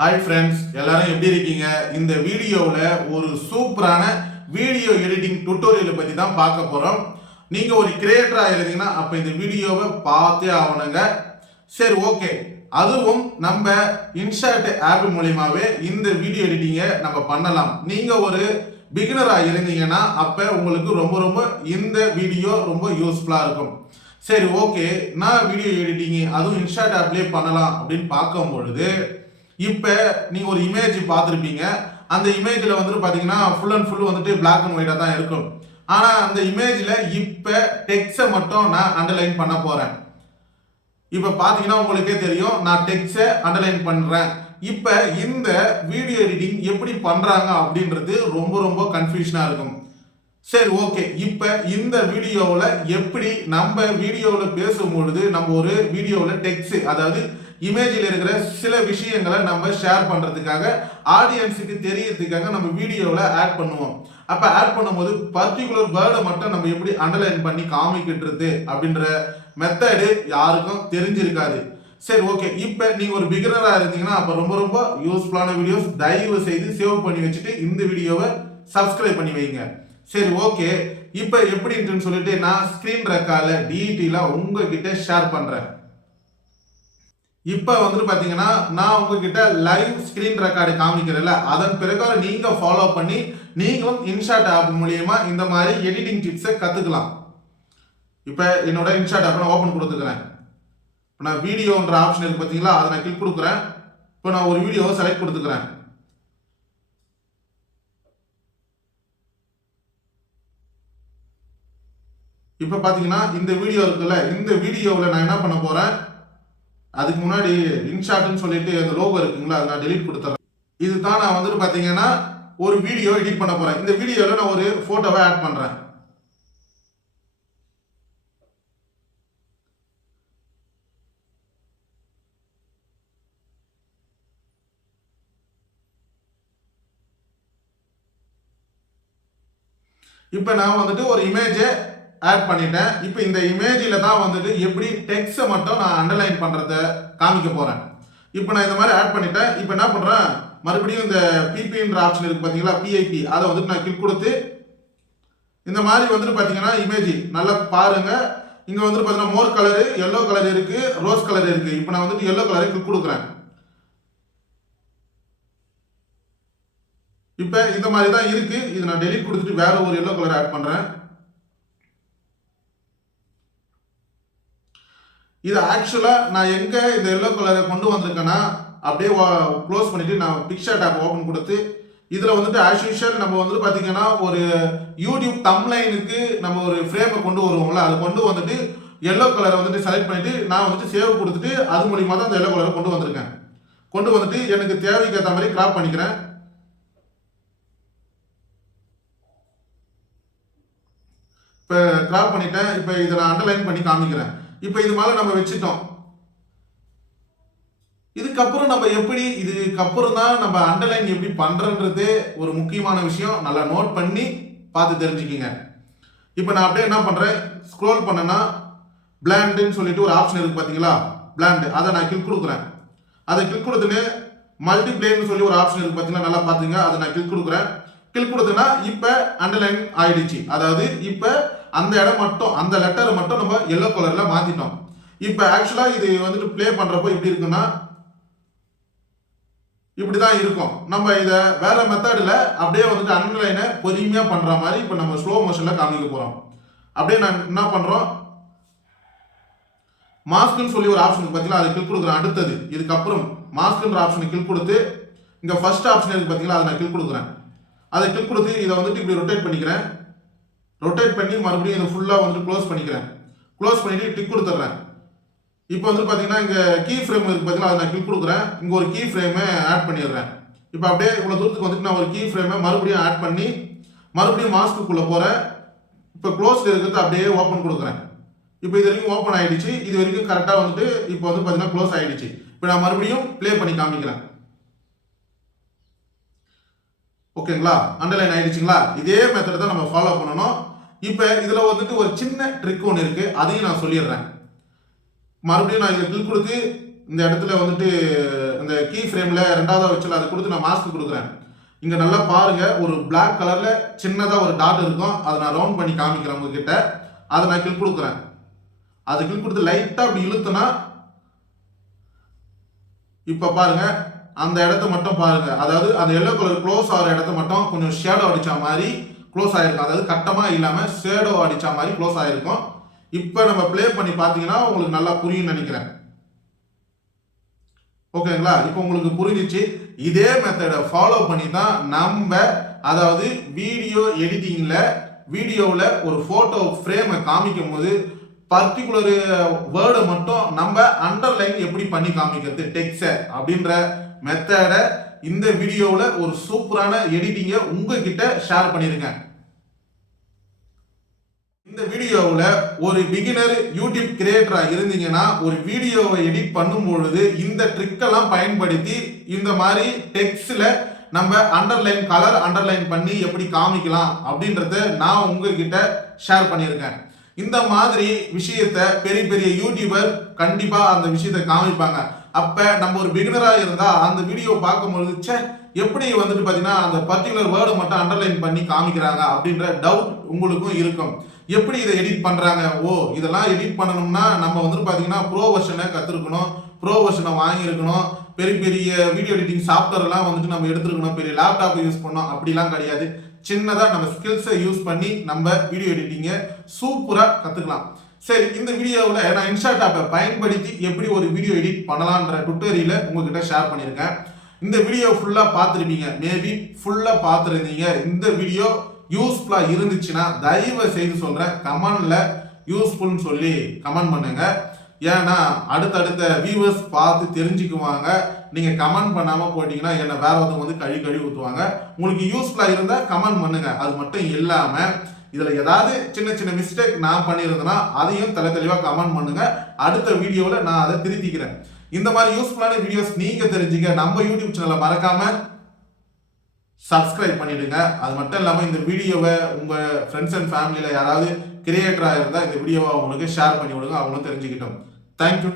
Hi friends, எல்லாரும் எப்படி இருக்கீங்க? இந்த வீடியோவில் ஒரு சூப்பரான வீடியோ எடிட்டிங் டுட்டோரியலை பற்றி தான் பார்க்க போகிறோம். நீங்கள் ஒரு கிரியேட்டராக இருந்தீங்கன்னா அப்போ இந்த வீடியோவை பார்த்தே ஆகணுங்க. சரி, ஓகே. அதுவும் நம்ம இன்ஷாட் ஆப் மூலியமாகவே இந்த வீடியோ எடிட்டிங்கை நம்ம பண்ணலாம். நீங்கள் ஒரு பிகினராக இருந்தீங்கன்னா அப்போ உங்களுக்கு ரொம்ப ரொம்ப இந்த வீடியோ ரொம்ப யூஸ்ஃபுல்லாக இருக்கும். சரி, ஓகே. நான் வீடியோ எடிட்டிங் அதுவும் இன்ஷாட் ஆப்லேயே பண்ணலாம் அப்படின்னு பார்க்கும் பொழுது இப்போ நீங்கள் ஒரு இமேஜ் பார்த்துருப்பீங்க. அந்த இமேஜில் வந்துட்டு பார்த்தீங்கன்னா ஃபுல் அண்ட் ஃபுல் வந்துட்டு பிளாக் அண்ட் ஒயிட்டாக தான் இருக்கும். ஆனால் அந்த இமேஜில் இப்போ டெக்ஸ்ட்டை மட்டும் நான் அண்டர்லைன் பண்ண போகிறேன். இப்போ பார்த்தீங்கன்னா உங்களுக்கே தெரியும், நான் டெக்ஸ்ட்டை அண்டர்லைன் பண்ணுறேன். இப்போ இந்த வீடியோ எடிட்டிங் எப்படி பண்ணுறாங்க அப்படின்றது ரொம்ப ரொம்ப கன்ஃபியூஷனாக இருக்கும். சரி, ஓகே. இப்போ இந்த வீடியோவில் எப்படி நம்ம வீடியோவில் பேசும்பொழுது நம்ம ஒரு வீடியோவில் டெக்ஸ்ட், அதாவது இமேஜில் இருக்கிற சில விஷயங்களை நம்ம ஷேர் பண்ணுறதுக்காக ஆடியன்ஸுக்கு தெரியறதுக்காக நம்ம வீடியோவில் ஆட் பண்ணுவோம். அப்போ ஆட் பண்ணும்போது பர்டிகுலர் வேர்டை மட்டும் நம்ம எப்படி அண்டர்லைன் பண்ணி காமிக்கின்றது அப்படின்ற மெத்தடு யாருக்கும் தெரிஞ்சிருக்காது. சரி, ஓகே. இப்போ நீங்கள் ஒரு பிகினராக இருந்தீங்கன்னா அப்போ ரொம்ப ரொம்ப யூஸ்ஃபுல்லான வீடியோஸ் தயவு செய்து சேவ் பண்ணி வச்சுட்டு இந்த வீடியோவை சப்ஸ்கிரைப் பண்ணி வைங்க. சரி, ஓகே. இப்போ எப்படின்ட்டுன்னு சொல்லிட்டு நான் ஸ்க்ரீன் ரெக்கார்டில் டிஇடியில் உங்ககிட்ட ஷேர் பண்ணுறேன். இப்போ வந்துட்டு பார்த்தீங்கன்னா நான் உங்ககிட்ட லைவ் ஸ்க்ரீன் ரெக்கார்டு காமிக்கிறேன்ல, அதன் பிறகு நீங்கள் ஃபாலோ பண்ணி நீங்களும் இன்ஷாட் ஆப் மூலியமா இந்த மாதிரி எடிட்டிங் டிப்ஸை கற்றுக்கலாம். இப்போ என்னோட இன்ஷாட் ஆப் நான் ஓப்பன் கொடுத்துக்கிறேன். இப்போ நான் வீடியோன்ற ஆப்ஷன் இருக்கு பார்த்தீங்களா, அதை நான் கிளிக் கொடுக்குறேன். இப்போ நான் ஒரு வீடியோவை செலக்ட் கொடுத்துக்கிறேன். இப்போ பார்த்தீங்கன்னா இந்த வீடியோ இருக்குல்ல, இந்த வீடியோவில் நான் என்ன பண்ண போகிறேன், அதுக்கு முன்னாடி இன்ஷாட்னு சொல்லிட்டு அந்த லோகோ இருக்குங்களா, அதை நான் டெலிட் கொடுத்துறேன். இதுதான் நான் வந்துட்டு பார்த்தீங்கன்னா ஒரு வீடியோ எடிட் பண்ண போகிறேன். இந்த வீடியோவில் நான் ஒரு ஃபோட்டோவை ஆட் பண்ணுறேன். இப்போ நான் வந்துட்டு ஒரு இமேஜை ஆட் பண்ணிட்டேன். இப்போ இந்த இமேஜில் தான் வந்துட்டு எப்படி டெக்ஸ்ட்டை மட்டும் நான் அண்டர்லைன் பண்ணுறத காமிக்க போகிறேன். இப்போ நான் இந்த மாதிரி ஆட் பண்ணிட்டேன். இப்போ என்ன பண்ணுறேன், மறுபடியும் இந்த பிபின்ற ஆப்ஷன் இருக்குது பார்த்தீங்களா, பிஐபி, அதை வந்துட்டு நான் கிளிக் கொடுத்து இந்த மாதிரி வந்துட்டு பார்த்தீங்கன்னா இமேஜ் நல்லா பாருங்கள். இங்கே வந்துட்டு பார்த்தீங்கன்னா மோர் கலரு, எல்லோ கலர் இருக்குது, ரோஸ் கலர் இருக்குது. இப்போ நான் வந்துட்டு எல்லோ கலரை கிளிக் கொடுக்குறேன். இப்போ இந்த மாதிரி தான் இருக்குது. இது நான் டெலிட் கொடுத்துட்டு வேற ஒரு எல்லோ கலர் ஆட் பண்ணுறேன். இது ஆக்சுவலாக நான் எங்கே இந்த எல்லோ கலரை கொண்டு வந்திருக்கேன்னா அப்படியே க்ளோஸ் பண்ணிவிட்டு நான் பிக்சர் டேப் ஓப்பன் கொடுத்து இதில் வந்துட்டு ஆஸ் யூஷுவல் நம்ம வந்துட்டு பார்த்தீங்கன்னா ஒரு யூடியூப் தம்ப்லைனுக்கு நம்ம ஒரு ஃப்ரேமை கொண்டு வருவோம்ல, அதை கொண்டு வந்துட்டு எல்லோ கலரை வந்துட்டு செலக்ட் பண்ணிவிட்டு நான் வந்துட்டு சேவ் கொடுத்துட்டு அது மூலியமாக தான் அந்த எல்லோ கலரை கொண்டு வந்திருக்கேன். கொண்டு வந்துட்டு எனக்கு தேவைக்கு ஏற்ற மாதிரி கிராப் பண்ணிக்கிறேன். இப்போ கிராப் பண்ணிட்டேன். இப்போ இதை நான் அண்டர்லைன் பண்ணி காமிக்கிறேன். இப்போ இது மேலே நம்ம வச்சுட்டோம். இதுக்கப்புறம் நம்ம எப்படி, இதுக்கப்புறம் தான் நம்ம அண்டர்லைன் எப்படி பண்ணுறன்றது ஒரு முக்கியமான விஷயம். நல்லா நோட் பண்ணி பார்த்து தெரிஞ்சுக்கிங்க. இப்போ நான் அப்படியே என்ன பண்ணுறேன், ஸ்க்ரோல் பண்ணேன்னா பிளாண்டுன்னு சொல்லிட்டு ஒரு ஆப்ஷன் இருக்குது பார்த்தீங்களா, பிளாண்டு, அதை நான் கிளிக் கொடுக்குறேன். அதை கிளிக் கொடுத்துன்னு மல்டிப்ளேன்னு சொல்லி ஒரு ஆப்ஷன் இருக்குது பார்த்தீங்களா, நல்லா பார்த்துங்க. அதை நான் கிளிக் கொடுக்குறேன். கிளிக் கொடுத்தேன்னா இப்போ அண்டர்லைன் ஆயிடுச்சு. அதாவது இப்போ அந்த இடம் மட்டும், அந்த லெட்டரை மட்டும் நம்ம எல்லோ கலரில் மாற்றிட்டோம். இப்போ ஆக்சுவலாக இது வந்துட்டு ப்ளே பண்ணுறப்போ எப்படி இருக்குன்னா இப்படி தான் இருக்கும். நம்ம இதை வேற மெத்தடில் அப்படியே வந்துட்டு அண்டர்லைனை பொறுமையாக பண்ணுற மாதிரி இப்போ நம்ம ஸ்லோ மோஷனில் காமிக்க போகிறோம். அப்படியே நான் என்ன பண்ணுறோம், மாஸ்க்னு சொல்லி ஒரு ஆப்ஷன் பார்த்தீங்களா, அதை கிளிக் கொடுக்குறேன். அடுத்தது இதுக்கப்புறம் மாஸ்க்ன்ற ஆப்ஷனை கிளிக் கொடுத்து இங்கே ஃபர்ஸ்ட் ஆப்ஷன் இருக்குது பார்த்தீங்களா, அதை நான் கிளிக் கொடுக்குறேன். அதை கிளிக் கொடுத்து இதை வந்துட்டு இப்படி ரொட்டேட் பண்ணிக்கிறேன். ரொட்டேட் பண்ணி மறுபடியும் இதை ஃபுல்லாக வந்துட்டு க்ளோஸ் பண்ணிக்கிறேன். க்ளோஸ் பண்ணிவிட்டு டிக் கொடுத்துட்றேன். இப்போ வந்துட்டு பார்த்தீங்கன்னா இங்கே கீ ஃப்ரேம் இருக்குது பார்த்தீங்கன்னா, அதை நான் கிளிக் கொடுக்குறேன். இங்கே ஒரு கீ ஃப்ரேமை ஆட் பண்ணிடுறேன். இப்போ அப்படியே இவ்வளோ தூரத்துக்கு வந்துட்டு நான் ஒரு கீ ஃப்ரேமை மறுபடியும் ஆட் பண்ணி மறுபடியும் மாஸ்க்குள்ளே போகிறேன். இப்போ க்ளோஸில் இருக்கிறது அப்படியே ஓப்பன் கொடுக்குறேன். இப்போ இது வரைக்கும் ஓப்பன் ஆகிடுச்சு. இது வரைக்கும் கரெக்டாக வந்துட்டு இப்போ வந்து பார்த்தீங்கன்னா க்ளோஸ் ஆகிடுச்சு. இப்போ நான் மறுபடியும் ப்ளே பண்ணி காமிக்கிறேன். ஓகேங்களா, அண்டர்லைன் ஆயிடுச்சுங்களா. இதே மெத்தட் தான் நம்ம ஃபாலோ பண்ணணும். இப்போ இதில் வந்துட்டு ஒரு சின்ன ட்ரிக் ஒன்று இருக்குது, அதையும் நான் சொல்லிடுறேன். மறுபடியும் நான் இதில் கிளிக் கொடுத்து இந்த இடத்துல வந்துட்டு இந்த கீ ஃப்ரேம்ல ரெண்டாவது வச்சுல அதை கொடுத்து நான் மாஸ்க் கொடுக்குறேன். இங்க நல்லா பாருங்க, ஒரு பிளாக் கலர்ல சின்னதா ஒரு டாட் இருக்கும். அதை நான் ரவுண்ட் பண்ணி காமிக்கிறேன் உங்ககிட்ட. அதை நான் கிளிக் கொடுக்குறேன். அது கிளிக் கொடுத்து லைட்டா அப்படி இழுத்துனா இப்ப பாருங்க, அந்த இடத்த மட்டும் பாருங்க. அதாவது அந்த எல்லோ கலர் க்ளோஸ் ஆகிற இடத்த மட்டும் கொஞ்சம் ஷேடோ அடிச்ச மாதிரி க்ளோஸ் ஆயிருக்கும். அதாவது கட்டமா இல்லாம ஷேடோ அடிச்ச மாதிரி க்ளோஸ் ஆயிருக்கும். இப்ப நம்ம ப்ளே பண்ணி பார்த்தீங்கன்னா உங்களுக்கு நல்லா புரியும் நினைக்கிறேன். ஓகேங்களா? இப்போ உங்களுக்கு புரிஞ்சிச்சு. இதே மெத்தடை ஃபாலோ பண்ணி தான் நம்ம அதாவது வீடியோ எடிட்டிங்ல வீடியோவில் ஒரு போட்டோ ஃப்ரேமை காமிக்கும் போது பர்டிகுலர் வேர்டை மட்டும் நம்ம அண்டர்லைன் எப்படி பண்ணி காமிக்கிறது டெக்ஸ்ட் அப்படின்ற மெத்தடை இந்த வீடியோவில் ஒரு சூப்பரான எடிட்டிங்கை உங்ககிட்ட ஷேர் பண்ணியிருக்கேன். இந்த வீடியோவில் ஒரு பிகினர் யூடியூப் கிரியேட்டரா இருந்தீங்கன்னா ஒரு வீடியோவை எடிட் பண்ணும் பொழுது இந்த ட்ரிக்கெல்லாம் பயன்படுத்தி இந்த மாதிரி டெக்ஸ்ட்ல நம்ம அண்டர்லைன் கலர் அண்டர்லைன் பண்ணி எப்படி காமிக்கலாம் அப்படின்றத நான் உங்ககிட்ட ஷேர் பண்ணியிருக்கேன். இந்த மாதிரி விஷயத்த பெரிய பெரிய யூடியூபர் கண்டிப்பா அந்த விஷயத்தை காமிப்பாங்க. அப்ப நம்ம ஒரு பிகினரா இருந்தா அந்த வீடியோ பார்க்கும்பொழுது சே எப்படி வந்துட்டு பாத்தீங்கன்னா அந்த பர்டிகுலர் வேர்டை மட்டும் அண்டர்லைன் பண்ணி காமிக்கிறாங்க அப்படின்ற டவுட் உங்களுக்கும் இருக்கும். எப்படி இதை எடிட் பண்றாங்க? ஓ, இதெல்லாம் எடிட் பண்ணணும்னா நம்ம வந்துட்டு பாத்தீங்கன்னா ப்ரோ வெர்ஷனை கத்துருக்கணும், ப்ரோ வெர்ஷனை வாங்கியிருக்கணும், பெரிய பெரிய வீடியோ எடிட்டிங் சாஃப்ட்வேர் எல்லாம் வந்துட்டு நம்ம எடுத்துருக்கணும், பெரிய லேப்டாப் யூஸ் பண்ணோம் அப்படிலாம் கிடையாது. சின்னதா நம்ம ஸ்கில்ஸை யூஸ் பண்ணி நம்ம வீடியோ எடிட்டிங்கை சூப்பரா கத்துக்கலாம். சரி, இந்த வீடியோவில் நான் இன்ஸ்டாட் ஆப்பை பயன்படுத்தி எப்படி ஒரு வீடியோ எடிட் பண்ணலான்ற டுட்டோரியலை உங்ககிட்ட ஷேர் பண்ணியிருக்கேன். இந்த வீடியோ ஃபுல்லாக பார்த்துருப்பீங்க, மேபி ஃபுல்லாக பார்த்துருந்தீங்க. இந்த வீடியோ யூஸ்ஃபுல்லாக இருந்துச்சுன்னா தயவு செய்து சொல்கிறேன், கமெண்ட்ல யூஸ்ஃபுல்னு சொல்லி கமெண்ட் பண்ணுங்க. ஏன்னா அடுத்தடுத்த வியூவர்ஸ் பார்த்து தெரிஞ்சுக்குவாங்க. நீங்கள் கமெண்ட் பண்ணாமல் போட்டிங்கன்னா என்னை வேற ஒருத்தவங்க வந்து கழுவி ஊற்றுவாங்க. உங்களுக்கு யூஸ்ஃபுல்லாக இருந்தால் கமெண்ட் பண்ணுங்க. அது மட்டும் இல்லாமல் இதில் ஏதாவது சின்ன சின்ன மிஸ்டேக் நான் பண்ணியிருந்தேன்னா அதையும் தெளிவாக கமெண்ட் பண்ணுங்க. அடுத்த வீடியோவில் நான் அதை திருத்திக்கிறேன். இந்த மாதிரி யூஸ்ஃபுல்லான வீடியோஸ் நீங்கள் தெரிஞ்சுக்க நம்ம யூடியூப் சேனலை மறக்காம சப்ஸ்கிரைப் பண்ணிடுங்க. அது மட்டும் இல்லாமல் இந்த வீடியோவை உங்கள் ஃப்ரெண்ட்ஸ் அண்ட் ஃபேமிலியில் யாராவது கிரியேட்டராக இருந்தால் இந்த வீடியோவை அவங்களுக்கு ஷேர் பண்ணி விடுங்க, அவங்களும் தெரிஞ்சுக்கிட்டோம். தேங்க்யூ.